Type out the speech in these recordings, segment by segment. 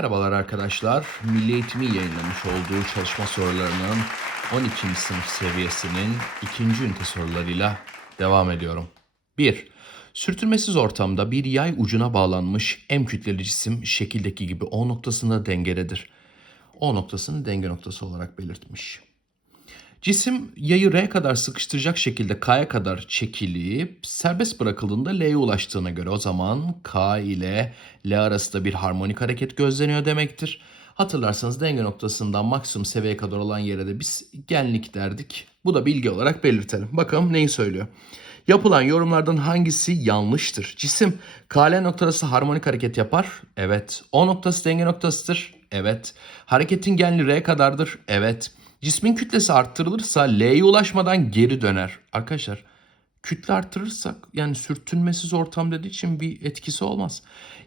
Merhabalar arkadaşlar. Milli Eğitim'i yayınlamış olduğu çalışma sorularının 12. sınıf seviyesinin ikinci ünite sorularıyla devam ediyorum. 1. Sürtünmesiz ortamda bir yay ucuna bağlanmış M kütleli cisim şekildeki gibi O noktasında dengededir. O noktasını denge noktası olarak belirtmiş. Cisim yayı R kadar sıkıştıracak şekilde K'ya kadar çekilip serbest bırakıldığında L'ye ulaştığına göre o zaman K ile L arasında bir harmonik hareket gözleniyor demektir. Hatırlarsanız denge noktasından maksimum seviyeye kadar olan yere de biz genlik derdik. Bu da bilgi olarak belirtelim. Bakalım neyi söylüyor. Yapılan yorumlardan hangisi yanlıştır? Cisim KL noktası harmonik hareket yapar. Evet. O noktası denge noktasıdır. Evet. Hareketin genliği R kadardır. Evet. Cismin kütlesi arttırılırsa L'ye ulaşmadan geri döner. Arkadaşlar kütle arttırırsak yani sürtünmesiz ortam dediği için bir etkisi olmaz.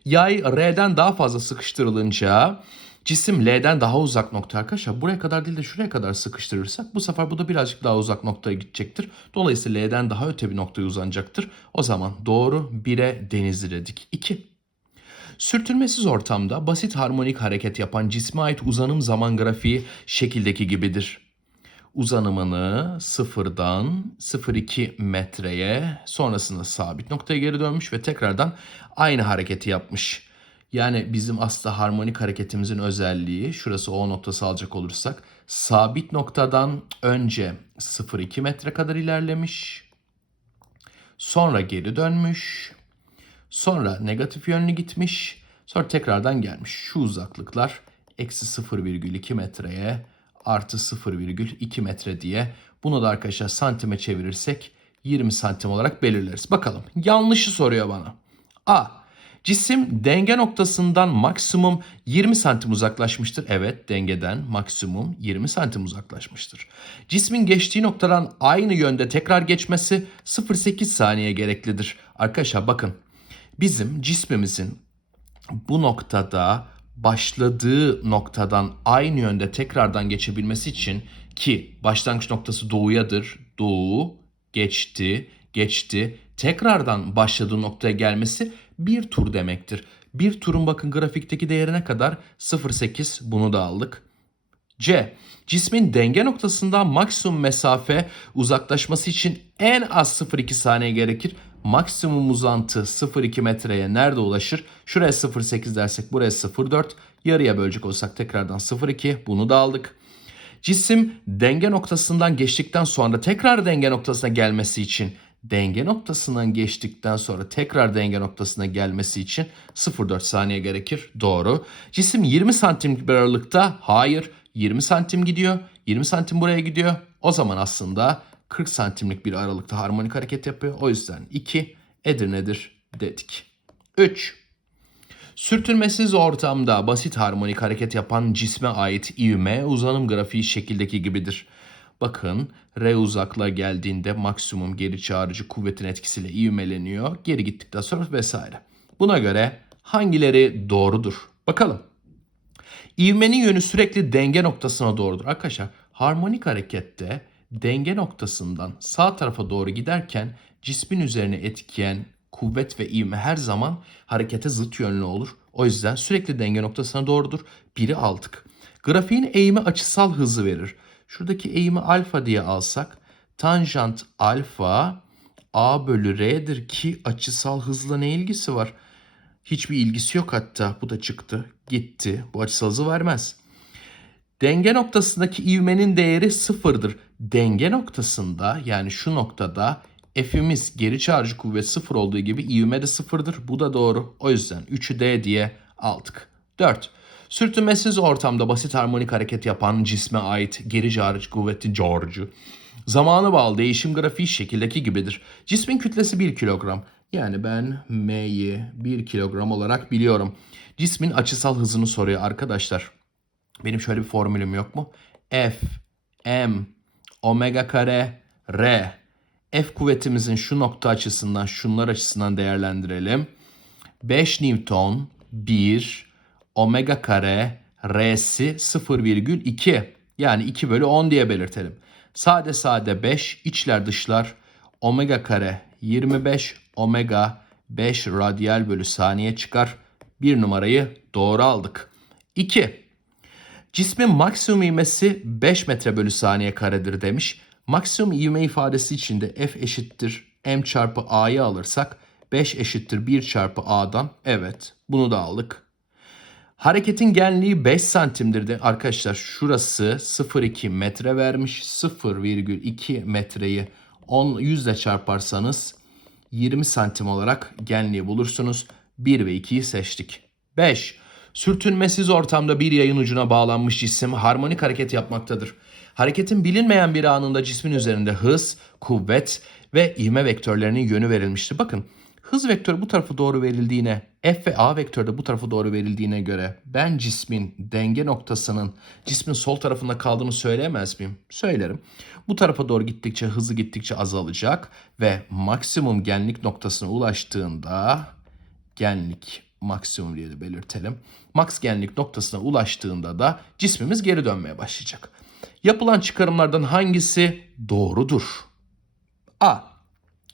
Yay R'den daha fazla sıkıştırılınca cisim L'den daha uzak nokta arkadaşlar. Buraya kadar değil de şuraya kadar sıkıştırırsak bu sefer bu da birazcık daha uzak noktaya gidecektir. Dolayısıyla L'den daha öte bir noktaya uzanacaktır. O zaman doğru 1'e denizli dedik. 2. Sürtünmesiz ortamda basit harmonik hareket yapan cisme ait uzanım zaman grafiği şekildeki gibidir. Uzanımını sıfırdan 0,2 metreye sonrasında sabit noktaya geri dönmüş ve tekrardan aynı hareketi yapmış. Yani bizim aslında harmonik hareketimizin özelliği şurası O noktası alacak olursak sabit noktadan önce 0,2 metre kadar ilerlemiş. Sonra geri dönmüş. Sonra negatif yönlü gitmiş. Sonra tekrardan gelmiş. Şu uzaklıklar eksi 0,2 metreye artı 0,2 metre diye. Bunu da arkadaşlar santime çevirirsek 20 santim olarak belirleriz. Bakalım yanlışı soruyor bana. A. Cisim denge noktasından maksimum 20 santim uzaklaşmıştır. Evet dengeden maksimum 20 santim uzaklaşmıştır. Cismin geçtiği noktadan aynı yönde tekrar geçmesi 0,8 saniye gereklidir. Arkadaşlar bakın bizim cismimizin bu noktada başladığı noktadan aynı yönde tekrardan geçebilmesi için ki başlangıç noktası doğuyadır. Doğu geçti, geçti. Tekrardan başladığı noktaya gelmesi bir tur demektir. Bir turun bakın grafikteki değerine kadar 0.8 bunu da aldık. C. Cismin denge noktasından maksimum mesafe uzaklaşması için en az 0.2 saniye gerekir. Maksimum uzantı 0.2 metreye nerede ulaşır? Şuraya 0.8 dersek buraya 0.4. Yarıya bölecek olsak tekrardan 0.2 bunu da aldık. Cisim denge noktasından geçtikten sonra tekrar denge noktasına gelmesi için denge noktasından geçtikten sonra tekrar denge noktasına gelmesi için 0.4 saniye gerekir. Doğru. Cisim 20 santim bir aralıkta hayır 20 santim gidiyor. 20 santim buraya gidiyor. O zaman aslında 40 santimlik bir aralıkta harmonik hareket yapıyor. O yüzden 2 Edirne'dir dedik. 3. Sürtünmesiz ortamda basit harmonik hareket yapan cisme ait ivme uzanım grafiği şekildeki gibidir. Bakın R uzaklığa geldiğinde maksimum geri çağırıcı kuvvetin etkisiyle ivmeleniyor. Geri gittikten sonra vesaire. Buna göre hangileri doğrudur? Bakalım. İvmenin yönü sürekli denge noktasına doğrudur. Arkadaşlar harmonik harekette denge noktasından sağ tarafa doğru giderken cismin üzerine etkiyen kuvvet ve ivme her zaman harekete zıt yönlü olur. O yüzden sürekli denge noktasına doğrudur. Biri aldık. Grafiğin eğimi açısal hızı verir. Şuradaki eğimi alfa diye alsak tanjant alfa a bölü r'dir ki açısal hızla ne ilgisi var? Hiçbir ilgisi yok hatta. Bu da çıktı. Gitti. Bu açısal hızı vermez. Denge noktasındaki ivmenin değeri sıfırdır. Denge noktasında yani şu noktada F'imiz geri çağrıcı kuvvet sıfır olduğu gibi ivme de sıfırdır. Bu da doğru. O yüzden 3'ü D diye aldık. 4. Sürtünmesiz ortamda basit harmonik hareket yapan cisme ait geri çağrıcı kuvveti George'u. Zamanı bağlı değişim grafiği şekildeki gibidir. Cismin kütlesi 1 kilogram. Yani ben M'yi 1 kilogram olarak biliyorum. Cismin açısal hızını soruyor arkadaşlar. Benim şöyle bir formülüm yok mu? F, M, omega kare, R. F kuvvetimizin şu nokta açısından, şunlar açısından değerlendirelim. 5 Newton 1 omega kare R'si 0,2 yani 2 bölü 10 diye belirtelim. Sade sade 5 içler dışlar omega kare 25 omega 5 radyal bölü saniye çıkar. Bir numarayı doğru aldık. 2. Cismin maksimum ivmesi 5 metre bölü saniye karedir demiş. Maksimum ivme ifadesi içinde F eşittir M çarpı A'yı alırsak 5 eşittir 1 çarpı A'dan. Evet bunu da aldık. Hareketin genliği 5 santimdir de arkadaşlar şurası 0,2 metre vermiş. 0,2 metreyi 10 yüzle çarparsanız 20 santim olarak genliği bulursunuz. 1 ve 2'yi seçtik. 5. Sürtünmesiz ortamda bir yayın ucuna bağlanmış cisim harmonik hareket yapmaktadır. Hareketin bilinmeyen bir anında cismin üzerinde hız, kuvvet ve ivme vektörlerinin yönü verilmiştir. Bakın hız vektörü bu tarafa doğru verildiğine, F ve A vektörü de bu tarafa doğru verildiğine göre ben cismin denge noktasının cismin sol tarafında kaldığını söyleyemez miyim? Söylerim. Bu tarafa doğru gittikçe hızı gittikçe azalacak ve maksimum genlik noktasına ulaştığında genlik maksimum diye de belirtelim. Max genlik noktasına ulaştığında da cismimiz geri dönmeye başlayacak. Yapılan çıkarımlardan hangisi doğrudur? A.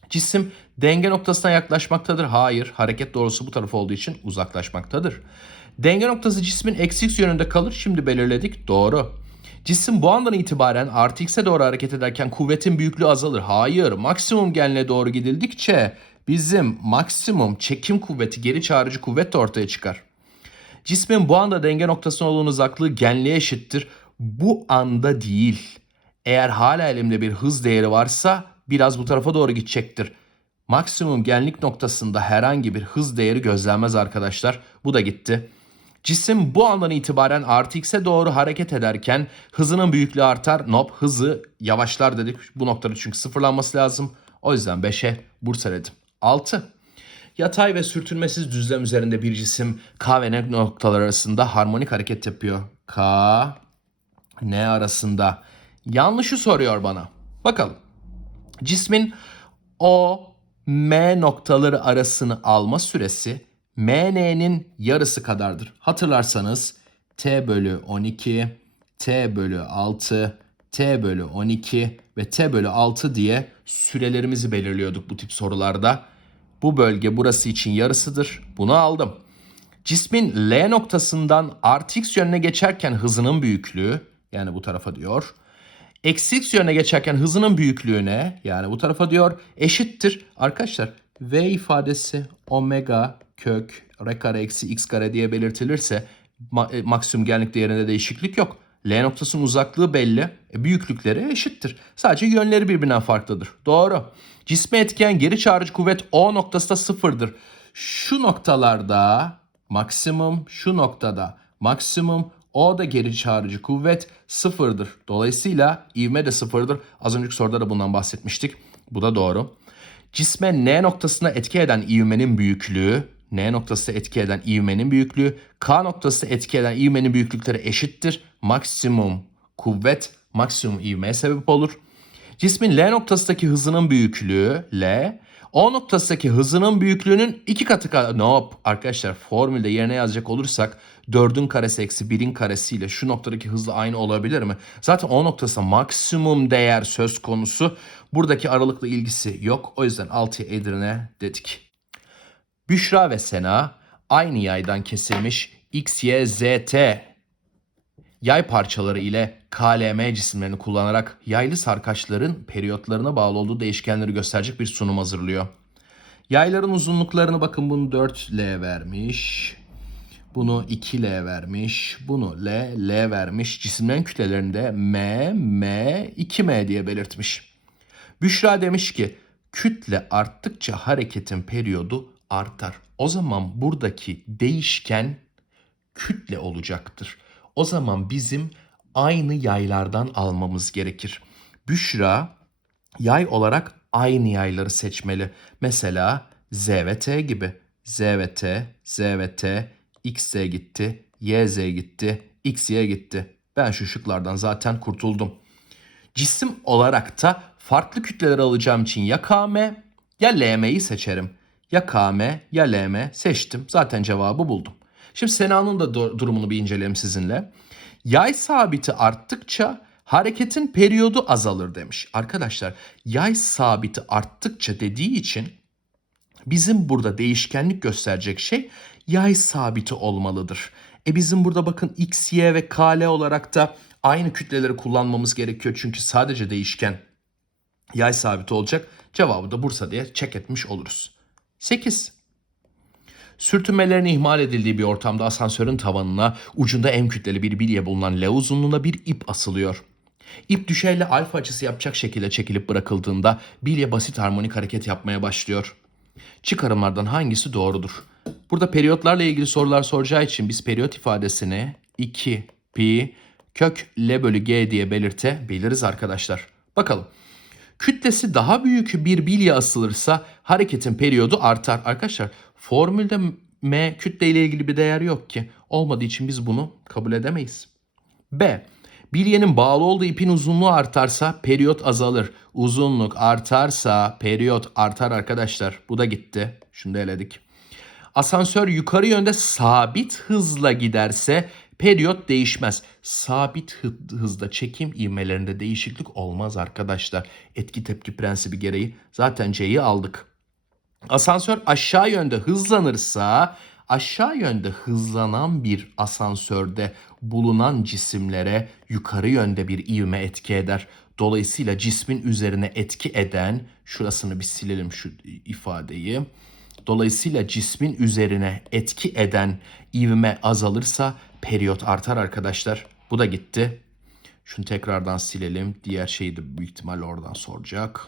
Cisim denge noktasına yaklaşmaktadır. Hayır, hareket doğrusu bu taraf olduğu için uzaklaşmaktadır. Denge noktası cismin eksi x yönünde kalır. Şimdi belirledik. Doğru. Cisim bu andan itibaren artı x'e doğru hareket ederken kuvvetin büyüklüğü azalır. Hayır, maksimum genliğe doğru gidildikçe bizim maksimum çekim kuvveti, geri çağrıcı kuvvet de ortaya çıkar. Cismin bu anda denge noktasına olan uzaklığı genliğe eşittir. Bu anda değil. Eğer hala elimde bir hız değeri varsa biraz bu tarafa doğru gidecektir. Maksimum genlik noktasında herhangi bir hız değeri gözlenmez arkadaşlar. Bu da gitti. Cisim bu andan itibaren artı x'e doğru hareket ederken hızının büyüklüğü artar. Nop hızı yavaşlar dedik. Bu noktada çünkü sıfırlanması lazım. O yüzden 5'e Bursa dedim. 6. Yatay ve sürtünmesiz düzlem üzerinde bir cisim K ve N noktalar arasında harmonik hareket yapıyor. K, N arasında. Yanlışı soruyor bana. Bakalım. Cismin O, M noktaları arasını alma süresi MN'nin yarısı kadardır. Hatırlarsanız T bölü 12, T bölü 6, T bölü 12 ve T bölü 6 diye sürelerimizi belirliyorduk bu tip sorularda. Bu bölge burası için yarısıdır. Bunu aldım. Cismin L noktasından artı x yönüne geçerken hızının büyüklüğü yani bu tarafa diyor. Eksi x yönüne geçerken hızının büyüklüğüne yani bu tarafa diyor eşittir. Arkadaşlar V ifadesi omega kök r kare eksi x kare diye belirtilirse ma- e, maksimum genlik değerinde değişiklik yok. L noktasının uzaklığı belli. E, büyüklükleri eşittir. Sadece yönleri birbirinden farklıdır. Doğru. Cisme etken geri çağrıcı kuvvet O noktası da sıfırdır. Şu noktalarda maksimum, şu noktada maksimum, o da geri çağrıcı kuvvet sıfırdır. Dolayısıyla ivme de sıfırdır. Az önceki soruda da bundan bahsetmiştik. Bu da doğru. Cisme N noktasına etki eden ivmenin büyüklüğü, N noktası etki eden ivmenin büyüklüğü, K noktası etki eden ivmenin büyüklükleri eşittir. Maksimum kuvvet, maksimum ivmeye sebep olur. Cismin L noktasındaki hızının büyüklüğü L, O noktasındaki hızının büyüklüğünün iki katı kadar. Nope arkadaşlar formülde yerine yazacak olursak 4'ün karesi eksi 1'in karesiyle şu noktadaki hızla aynı olabilir mi? Zaten O noktasında maksimum değer söz konusu. Buradaki aralıkla ilgisi yok. O yüzden 6'ya Edirne dedik. Büşra ve Sena aynı yaydan kesilmiş X, Y, Z, T yay parçaları ile KLM cisimlerini kullanarak yaylı sarkaçların periyotlarına bağlı olduğu değişkenleri gösterecek bir sunum hazırlıyor. Yayların uzunluklarını bakın bunu 4L vermiş. Bunu 2L vermiş. Bunu L, L vermiş. Cisimlerin kütlelerinde M, M, 2M diye belirtmiş. Büşra demiş ki kütle arttıkça hareketin periyodu artar. O zaman buradaki değişken kütle olacaktır. O zaman bizim aynı yaylardan almamız gerekir. Büşra yay olarak aynı yayları seçmeli. Mesela Z ve T gibi. Z ve T, Z ve T, XZ gitti, YZ gitti, XY gitti. Ben şu şıklardan zaten kurtuldum. Cisim olarak da farklı kütleler alacağım için ya KM ya LM'yi seçerim. Ya KM ya LM seçtim. Zaten cevabı buldum. Şimdi Sena'nın da durumunu bir inceleyelim sizinle. Yay sabiti arttıkça hareketin periyodu azalır demiş. Arkadaşlar yay sabiti arttıkça dediği için bizim burada değişkenlik gösterecek şey yay sabiti olmalıdır. E bizim burada bakın x, y ve kl olarak da aynı kütleleri kullanmamız gerekiyor. Çünkü sadece değişken yay sabiti olacak. Cevabı da Bursa diye çek etmiş oluruz. 8. Sürtünmelerin ihmal edildiği bir ortamda asansörün tavanına ucunda M kütleli bir bilye bulunan L uzunluğunda bir ip asılıyor. İp düşerle alfa açısı yapacak şekilde çekilip bırakıldığında bilye basit harmonik hareket yapmaya başlıyor. Çıkarımlardan hangisi doğrudur? Burada periyotlarla ilgili sorular soracağı için biz periyot ifadesini 2 pi kök L bölü G diye belirtebiliriz arkadaşlar. Bakalım. Kütlesi daha büyük bir bilye asılırsa hareketin periyodu artar. Arkadaşlar formülde M kütle ile ilgili bir değer yok ki. Olmadığı için biz bunu kabul edemeyiz. B. Bilyenin bağlı olduğu ipin uzunluğu artarsa periyot azalır. Uzunluk artarsa periyot artar arkadaşlar. Bu da gitti. Şunu da eledik. Asansör yukarı yönde sabit hızla giderse periyot değişmez. Sabit hı- hızda çekim ivmelerinde değişiklik olmaz arkadaşlar. Etki tepki prensibi gereği zaten C'yi aldık. Asansör aşağı yönde hızlanırsa aşağı yönde hızlanan bir asansörde bulunan cisimlere yukarı yönde bir ivme etki eder. Dolayısıyla cismin üzerine etki eden şurasını bir silelim şu ifadeyi. Dolayısıyla cismin üzerine etki eden ivme azalırsa periyot artar arkadaşlar. Bu da gitti. Şunu tekrardan silelim. Diğer şeyi de büyük ihtimal oradan soracak.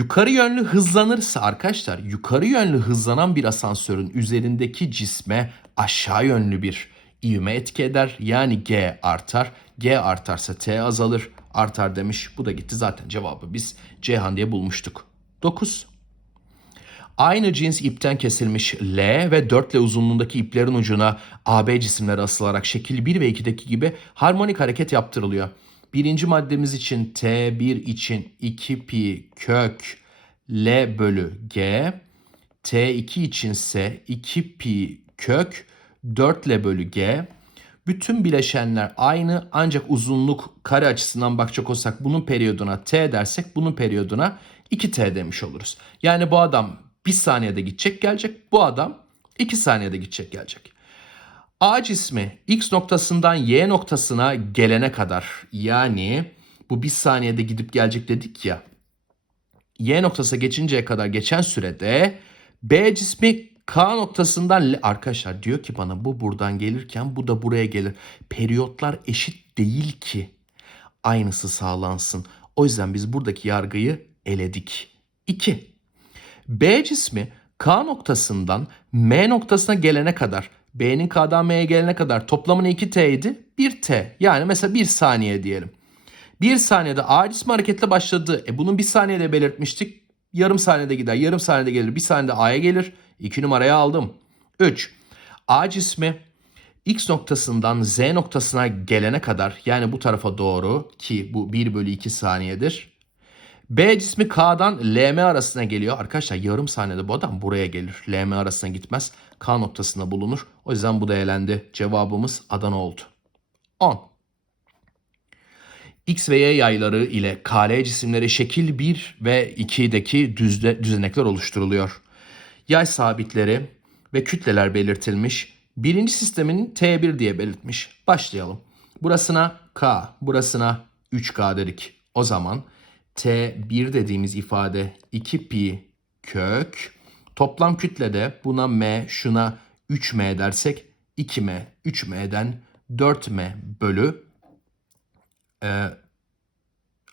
Yukarı yönlü hızlanırsa arkadaşlar yukarı yönlü hızlanan bir asansörün üzerindeki cisme aşağı yönlü bir ivme etki eder. Yani G artar. G artarsa T azalır. Artar demiş. Bu da gitti zaten cevabı biz Ceyhan diye bulmuştuk. 9. Aynı cins ipten kesilmiş L ve 4L uzunluğundaki iplerin ucuna AB cisimleri asılarak şekil 1 ve 2'deki gibi harmonik hareket yaptırılıyor. Birinci maddemiz için T1 için 2 pi kök L bölü G. T2 içinse 2 pi kök 4L bölü G. Bütün bileşenler aynı ancak uzunluk kare açısından bakacak olsak bunun periyoduna T dersek bunun periyoduna 2T demiş oluruz. Yani bu adam 1 saniyede gidecek gelecek. Bu adam 2 saniyede gidecek gelecek. A cismi X noktasından Y noktasına gelene kadar yani bu 1 saniyede gidip gelecek dedik ya. Y noktası geçinceye kadar geçen sürede B cismi K noktasından arkadaşlar diyor ki bana bu buradan gelirken bu da buraya gelir. Periyotlar eşit değil ki aynısı sağlansın. O yüzden biz buradaki yargıyı eledik. 2. B cismi K noktasından M noktasına gelene kadar B'nin K'dan M'ye gelene kadar toplamını 2T idi. 1T yani mesela 1 saniye diyelim. 1 saniyede A cismi hareketle başladı. E bunun 1 saniyede belirtmiştik. Yarım saniyede gider. Yarım saniyede gelir. 1 saniyede A'ya gelir. 2 numaraya aldım. 3. A cismi X noktasından Z noktasına gelene kadar yani bu tarafa doğru ki bu 1 bölü 2 saniyedir. B cismi K'dan LM arasına geliyor. Arkadaşlar yarım saniyede bu adam buraya gelir. LM arasına gitmez. K noktasında bulunur. O yüzden bu da elendi. Cevabımız Adana oldu. 10. X ve Y yayları ile KL cisimleri şekil 1 ve 2'deki düzle, düzenekler oluşturuluyor. Yay sabitleri ve kütleler belirtilmiş. Birinci sistemin T1 diye belirtmiş. Başlayalım. Burasına K, burasına 3K dedik. O zaman T1 dediğimiz ifade 2 pi kök. Toplam kütlede buna M, şuna 3M dersek 2M, 3M'den 4M bölü ee,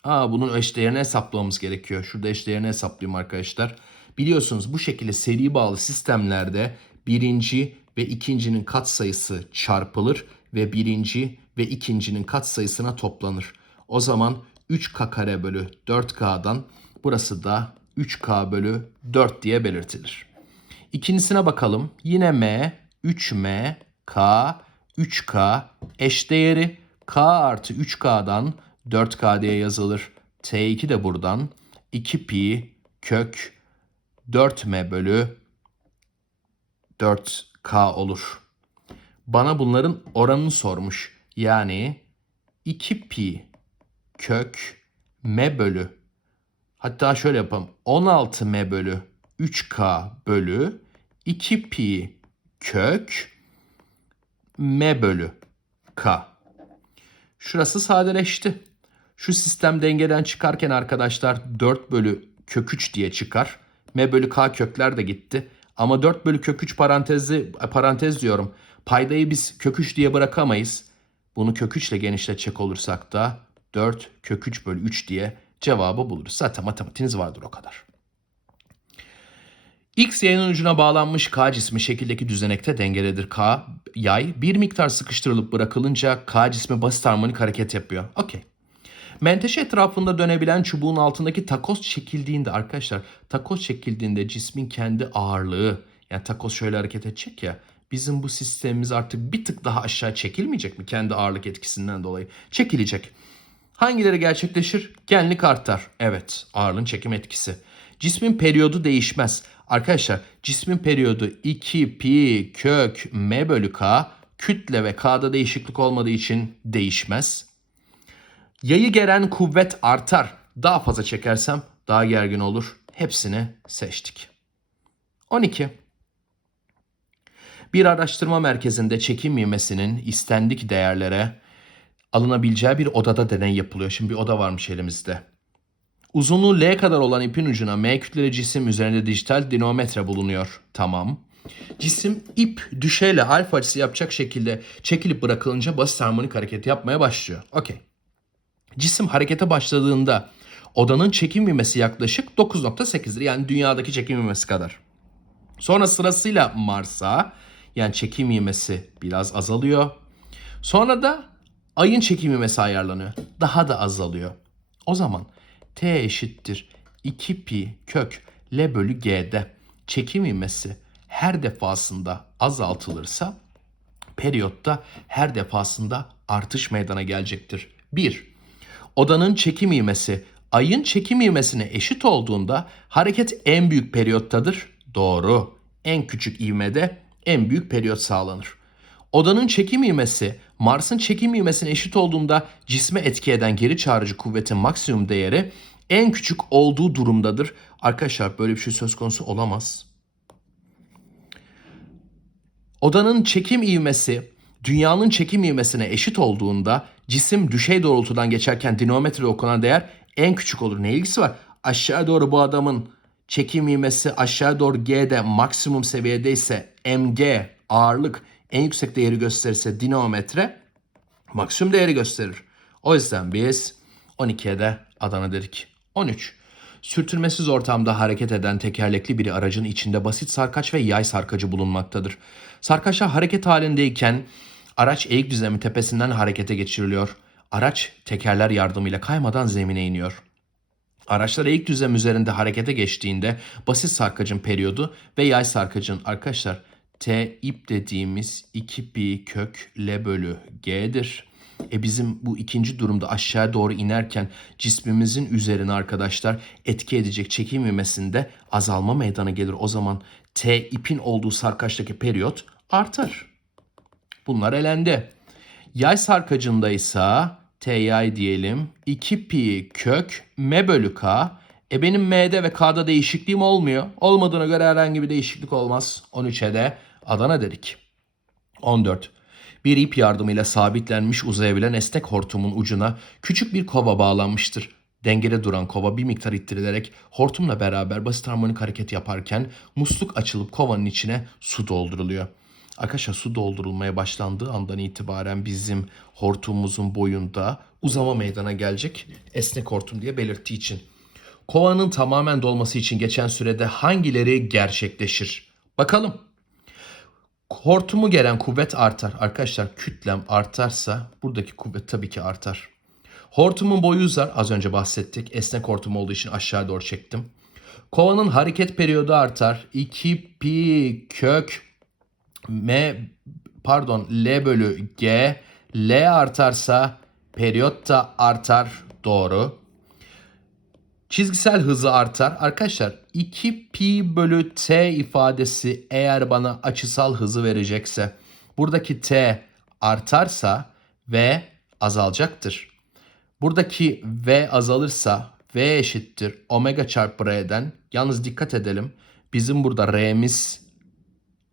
aa, bunun eşdeğerini hesaplamamız gerekiyor. Şurada eşdeğerini hesaplayayım arkadaşlar. Biliyorsunuz bu şekilde seri bağlı sistemlerde birinci ve ikincinin katsayısı çarpılır ve birinci ve ikincinin katsayısına toplanır. O zaman 3k kare bölü 4k'dan burası da 3k bölü 4 diye belirtilir. İkincisine bakalım. Yine m, 3m, k, 3k eşdeğeri k artı 3k'dan 4k diye yazılır. T2 de buradan 2 pi kök 4m bölü 4k olur. Bana bunların oranını sormuş. Yani 2 pi kök m bölü hatta şöyle yapalım 16 m bölü 3k bölü 2 pi kök M bölü K. Şurası sadeleşti. Şu sistem dengeden çıkarken arkadaşlar 4 bölü kök 3 diye çıkar. M bölü K kökler de gitti. Ama 4 bölü kök 3 parantezi, parantez diyorum. Paydayı biz kök 3 diye bırakamayız. Bunu kök 3 ile genişletecek olursak da 4 kök 3 bölü 3 diye cevabı buluruz. Zaten matematiğiniz vardır o kadar. X yayının ucuna bağlanmış K cismi şekildeki düzenekte dengelidir. K yay bir miktar sıkıştırılıp bırakılınca K cismi basit harmonik hareket yapıyor. Okey. Menteşe etrafında dönebilen çubuğun altındaki takoz çekildiğinde arkadaşlar takoz çekildiğinde cismin kendi ağırlığı yani takoz şöyle hareket edecek ya bizim bu sistemimiz artık bir tık daha aşağı çekilmeyecek mi kendi ağırlık etkisinden dolayı? Çekilecek. Hangileri gerçekleşir? Genlik artar. Evet, ağırlığın çekim etkisi. Cismin periyodu değişmez. Arkadaşlar cismin periyodu 2 pi kök m bölü k kütle ve k'da değişiklik olmadığı için değişmez. Yayı geren kuvvet artar. Daha fazla çekersem daha gergin olur. Hepsini seçtik. 12. Bir araştırma merkezinde çekim ivmesinin istendik değerlere alınabileceği bir odada deney yapılıyor. Şimdi bir oda varmış elimizde. Uzunluğu L kadar olan ipin ucuna M kütleli cisim üzerinde dijital dinamometre bulunuyor. Tamam. Cisim ip düşeyle alfa açısı yapacak şekilde çekilip bırakılınca basit harmonik hareket yapmaya başlıyor. Okey. Cisim harekete başladığında odanın çekim ivmesi yaklaşık 9.8'dir. Yani dünyadaki çekim ivmesi kadar. Sonra sırasıyla Mars'a yani çekim ivmesi biraz azalıyor. Sonra da ayın çekim ivmesi ayarlanıyor. Daha da azalıyor. O zaman T eşittir 2 pi kök L bölü G'de çekim ivmesi her defasında azaltılırsa periyotta her defasında artış meydana gelecektir. 1. Odanın çekim ivmesi ayın çekim ivmesine eşit olduğunda hareket en büyük periyottadır. Doğru. En küçük ivmede en büyük periyot sağlanır. Odanın çekim ivmesi Mars'ın çekim ivmesine eşit olduğunda cisme etki eden geri çağrıcı kuvvetin maksimum değeri en küçük olduğu durumdadır. Arkadaşlar böyle bir şey söz konusu olamaz. Odanın çekim ivmesi dünyanın çekim ivmesine eşit olduğunda cisim düşey doğrultudan geçerken dinamometrede okunan değer en küçük olur. Ne ilgisi var? Aşağı doğru bu adamın çekim ivmesi aşağı doğru G'de maksimum seviyedeyse mg ağırlık en yüksek değeri gösterirse dinamometre maksimum değeri gösterir. O yüzden biz 12'ye de Adana dedik. 13. Sürtünmesiz ortamda hareket eden tekerlekli bir aracın içinde basit sarkaç ve yay sarkacı bulunmaktadır. Sarkaçlar hareket halindeyken araç eğik düzlemi tepesinden harekete geçiriliyor. Araç tekerler yardımıyla kaymadan zemine iniyor. Araçlar eğik düzlem üzerinde harekete geçtiğinde basit sarkacın periyodu ve yay sarkacın arkadaşlar T ip dediğimiz 2 pi kök L bölü G'dir. E bizim bu ikinci durumda aşağı doğru inerken cismimizin üzerine arkadaşlar etki edecek çekim ivmesinde azalma meydana gelir. O zaman T ipin olduğu sarkaçtaki periyot artar. Bunlar elendi. Yay sarkacında ise T yay diyelim 2 pi kök M bölü K. E benim M'de ve K'da değişikliğim olmuyor. Olmadığına göre herhangi bir değişiklik olmaz. 13'e de Adana dedik. 14. Bir ip yardımıyla sabitlenmiş uzayabilen esnek hortumun ucuna küçük bir kova bağlanmıştır. Dengede duran kova bir miktar ittirilerek hortumla beraber basit harmonik hareket yaparken musluk açılıp kovanın içine su dolduruluyor. Arkadaşlar su doldurulmaya başlandığı andan itibaren bizim hortumumuzun boyunda uzama meydana gelecek esnek hortum diye belirttiği için. Kovanın tamamen dolması için geçen sürede hangileri gerçekleşir? Bakalım. Hortumu gelen kuvvet artar. Arkadaşlar kütlem artarsa buradaki kuvvet tabii ki artar. Hortumun boyu uzar. Az önce bahsettik. Esnek hortum olduğu için aşağı doğru çektim. Kovanın hareket periyodu artar. 2 pi kök m pardon L bölü G. L artarsa periyot da artar. Doğru. Çizgisel hızı artar. Arkadaşlar 2 pi bölü t ifadesi eğer bana açısal hızı verecekse buradaki t artarsa v azalacaktır. Buradaki v azalırsa v eşittir omega çarpı r'den. Yalnız dikkat edelim. Bizim burada r'miz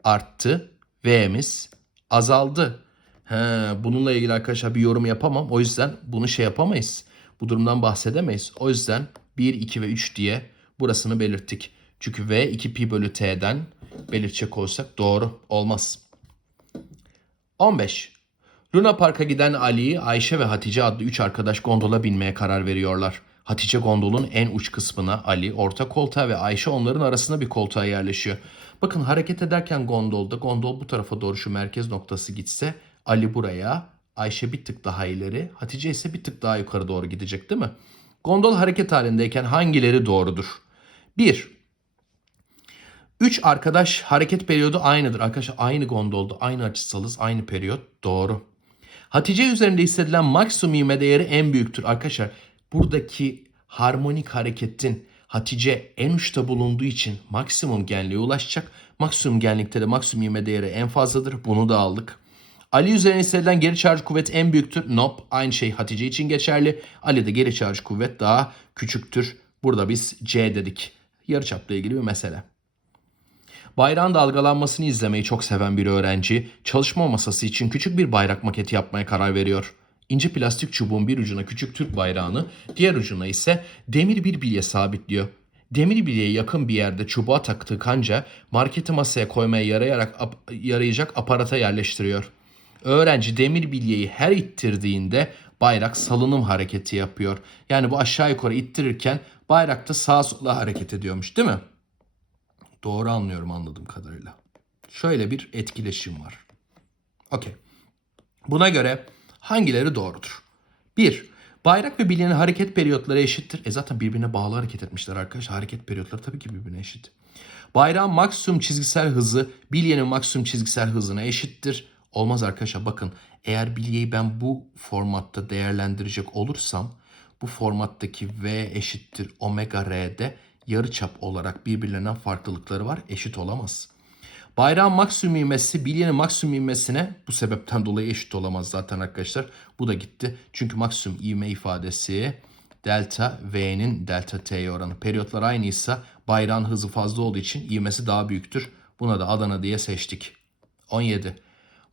arttı. V'miz azaldı. He, bununla ilgili arkadaşlar bir yorum yapamam. O yüzden bunu şey yapamayız. Bu durumdan bahsedemeyiz. O yüzden 1, 2 ve 3 diye burasını belirttik. Çünkü V 2 pi bölü t'den belirtecek olsak doğru olmaz. 15. Luna Park'a giden Ali, Ayşe ve Hatice adlı 3 arkadaş gondola binmeye karar veriyorlar. Hatice gondolun en uç kısmına, Ali orta koltuğa ve Ayşe onların arasında bir koltuğa yerleşiyor. Bakın hareket ederken gondolda, gondol bu tarafa doğru şu merkez noktası gitse Ali buraya, Ayşe bir tık daha ileri, Hatice ise bir tık daha yukarı doğru gidecek değil mi? Gondol hareket halindeyken hangileri doğrudur? 1. Üç arkadaş hareket periyodu aynıdır. Arkadaşlar aynı gondolda, aynı açısalız, aynı periyot. Doğru. Hatice üzerinde hissedilen maksimum ivme değeri en büyüktür. Arkadaşlar buradaki harmonik hareketin Hatice en uçta bulunduğu için maksimum genliğe ulaşacak. Maksimum genlikte de maksimum ivme değeri en fazladır. Bunu da aldık. Ali üzerine hissedilen geri çarj kuvvet en büyüktür. Nope. Aynı şey Hatice için geçerli. Ali'de geri çarj kuvvet daha küçüktür. Burada biz C dedik. Yarıçapla ilgili bir mesele. Bayrağın dalgalanmasını izlemeyi çok seven bir öğrenci, çalışma masası için küçük bir bayrak maketi yapmaya karar veriyor. İnce plastik çubuğun bir ucuna küçük Türk bayrağını, diğer ucuna ise demir bir bilye sabitliyor. Demir bilyeye yakın bir yerde çubuğa taktığı kanca marketi masaya koymaya yarayarak ap- yarayacak aparata yerleştiriyor. Öğrenci demir bilyeyi her ittirdiğinde bayrak salınım hareketi yapıyor. Yani bu aşağı yukarı ittirirken bayrak da sağa sola hareket ediyormuş değil mi? Doğru anlıyorum anladığım kadarıyla. Şöyle bir etkileşim var. Okey. Buna göre hangileri doğrudur? 1. Bayrak ve bilyenin hareket periyotları eşittir. E zaten birbirine bağlı hareket etmişler arkadaşlar. Hareket periyotları tabii ki birbirine eşit. Bayrağın maksimum çizgisel hızı bilyenin maksimum çizgisel hızına eşittir. Olmaz arkadaşlar bakın eğer bilyeyi ben bu formatta değerlendirecek olursam bu formattaki V eşittir omega R'de yarıçap olarak birbirlerinden farklılıkları var. Eşit olamaz. Bayrağın maksimum ivmesi bilyenin maksimum ivmesine bu sebepten dolayı eşit olamaz zaten arkadaşlar. Bu da gitti. Çünkü maksimum ivme ifadesi delta V'nin delta T'ye oranı. Periyotlar aynıysa bayrağın hızı fazla olduğu için ivmesi daha büyüktür. Buna da Adana diye seçtik. 17.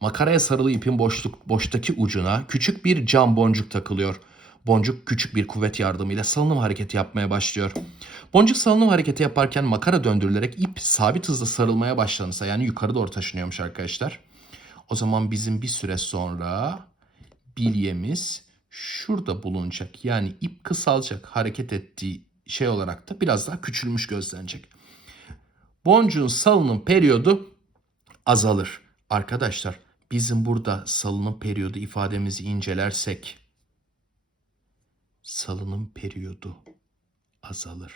Makaraya sarılı ipin boşluk, boştaki ucuna küçük bir cam boncuk takılıyor. Boncuk küçük bir kuvvet yardımıyla salınım hareketi yapmaya başlıyor. Boncuk salınım hareketi yaparken makara döndürülerek ip sabit hızla sarılmaya başlanırsa yani yukarı doğru taşınıyormuş arkadaşlar. O zaman bizim bir süre sonra bilyemiz şurada bulunacak. Yani ip kısalacak hareket ettiği şey olarak da biraz daha küçülmüş gözlenecek. Boncuğun salınım periyodu azalır. Arkadaşlar bizim burada salınım periyodu ifademizi incelersek salınım periyodu azalır.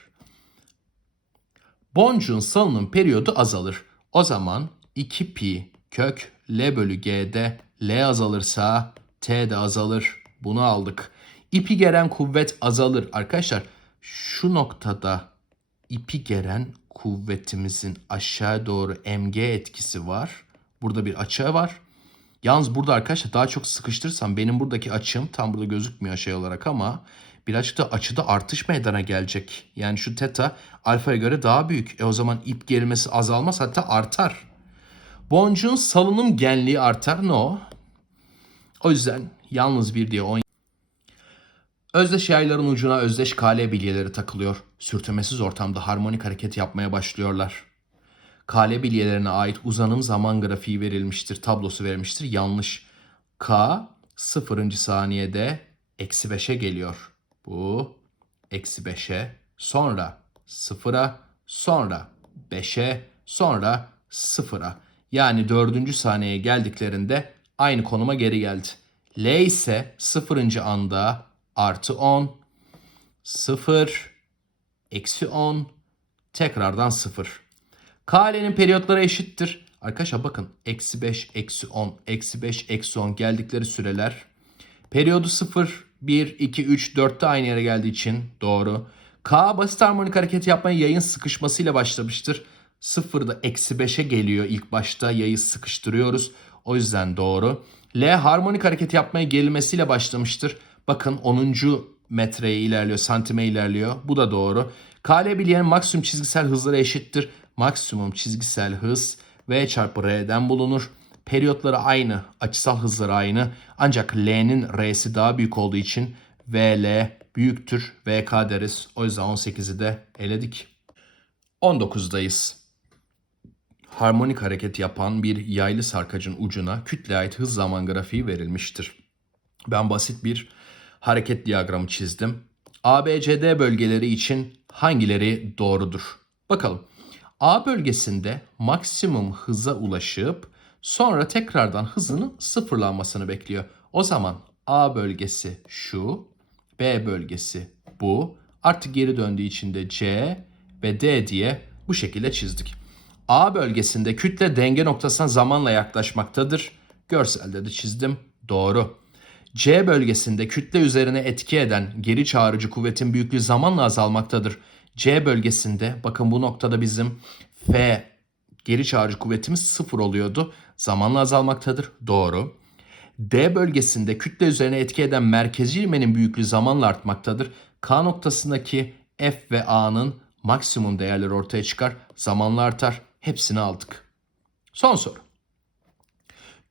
Boncuğun salınım periyodu azalır. O zaman 2 pi kök L bölü G'de L azalırsa T de azalır. Bunu aldık. İpi geren kuvvet azalır. Arkadaşlar şu noktada ipi geren kuvvetimizin aşağı doğru mg etkisi var. Burada bir açı var. Yalnız burada arkadaşlar daha çok sıkıştırırsam benim buradaki açım tam burada gözükmüyor şey olarak ama birazcık da açıda artış meydana gelecek. Yani şu teta alfaya göre daha büyük. E o zaman ip gerilmesi azalmaz hatta artar. Boncuğun salınım genliği artar. No. O yüzden yalnız bir diye 10 Özdeş yayların ucuna özdeş kale bilyeleri takılıyor. Sürtünmesiz ortamda harmonik hareket yapmaya başlıyorlar. Kale bilyelerine ait uzanım zaman grafiği verilmiştir, tablosu verilmiştir. Yanlış. K 0. saniyede eksi 5'e geliyor. Bu eksi 5'e sonra 0'a sonra 5'e sonra 0'a. Yani 4. saniyeye geldiklerinde aynı konuma geri geldi. L ise 0. anda artı 10, 0, eksi 10, tekrardan 0. KL'nin periyotları eşittir. Arkadaşlar bakın eksi 5, eksi 10, eksi 5, eksi 10 geldikleri süreler. Periyodu 0, 1, 2, 3, 4'te aynı yere geldiği için doğru. K basit harmonik hareket yapmaya yayın sıkışmasıyla başlamıştır. 0'da eksi 5'e geliyor ilk başta yayı sıkıştırıyoruz. O yüzden doğru. L harmonik hareket yapmaya gerilmesiyle başlamıştır. Bakın 10. metreye ilerliyor, santime ilerliyor. Bu da doğru. KL bilyenin maksimum çizgisel hızları eşittir. Maksimum çizgisel hız V çarpı R'den bulunur. Periyotları aynı, açısal hızları aynı. Ancak L'nin R'si daha büyük olduğu için VL büyüktür VK deriz. O yüzden 18'i de eledik. 19'dayız. Harmonik hareket yapan bir yaylı sarkacın ucuna kütle ait hız zaman grafiği verilmiştir. Ben basit bir hareket diyagramı çizdim. ABCD bölgeleri için hangileri doğrudur? Bakalım. A bölgesinde maksimum hıza ulaşıp sonra tekrardan hızının sıfırlanmasını bekliyor. O zaman A bölgesi şu, B bölgesi bu. Artık geri döndüğü için de C ve D diye bu şekilde çizdik. A bölgesinde kütle denge noktasına zamanla yaklaşmaktadır. Görselde de çizdim. Doğru. C bölgesinde kütle üzerine etki eden geri çağrıcı kuvvetin büyüklüğü zamanla azalmaktadır. C bölgesinde bakın bu noktada bizim F geri çağrıcı kuvvetimiz sıfır oluyordu. Zamanla azalmaktadır. Doğru. D bölgesinde kütle üzerine etki eden merkezi ivmenin büyüklüğü zamanla artmaktadır. K noktasındaki F ve A'nın maksimum değerleri ortaya çıkar. Zamanla artar. Hepsini aldık. Son soru.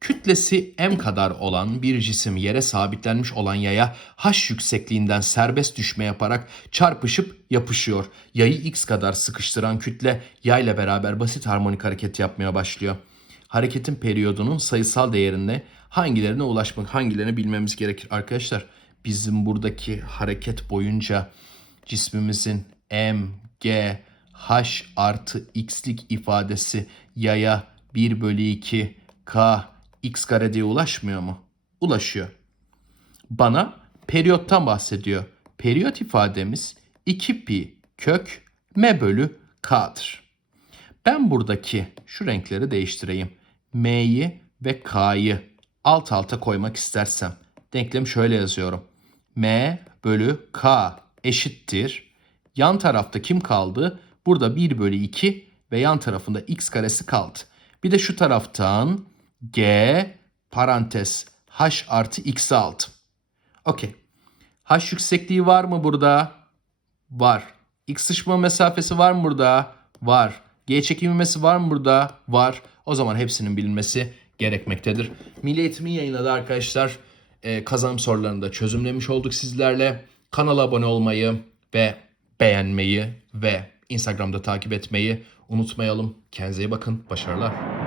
Kütlesi m kadar olan bir cisim yere sabitlenmiş olan yaya h yüksekliğinden serbest düşme yaparak çarpışıp yapışıyor. Yayı x kadar sıkıştıran kütle yayla beraber basit harmonik hareket yapmaya başlıyor. Hareketin periyodunun sayısal değerine hangilerine ulaşmak, hangilerini bilmemiz gerekir arkadaşlar. Bizim buradaki hareket boyunca cismimizin m, g, h artı x'lik ifadesi yaya 1 bölü 2 k x kare diye ulaşmıyor mu? Ulaşıyor. Bana periyottan bahsediyor. Periyot ifademiz 2 pi kök m bölü k'dır. Ben buradaki şu renkleri değiştireyim. M'yi ve K'yı alt alta koymak istersem denklem şöyle yazıyorum. M bölü K eşittir. Yan tarafta kim kaldı? Burada 1 bölü 2 ve yan tarafında x karesi kaldı. Bir de şu taraftan G parantez H artı x'i aldım. Okey. H yüksekliği var mı burada? Var. X sıçma mesafesi var mı burada? Var. G çekim ivmesi var mı burada? Var. O zaman hepsinin bilinmesi gerekmektedir. Milli Eğitim'in yayınladığı arkadaşlar e, kazanım sorularını da çözümlemiş olduk sizlerle. Kanala abone olmayı ve beğenmeyi ve Instagram'da takip etmeyi unutmayalım. Kendinize iyi bakın. Başarılar.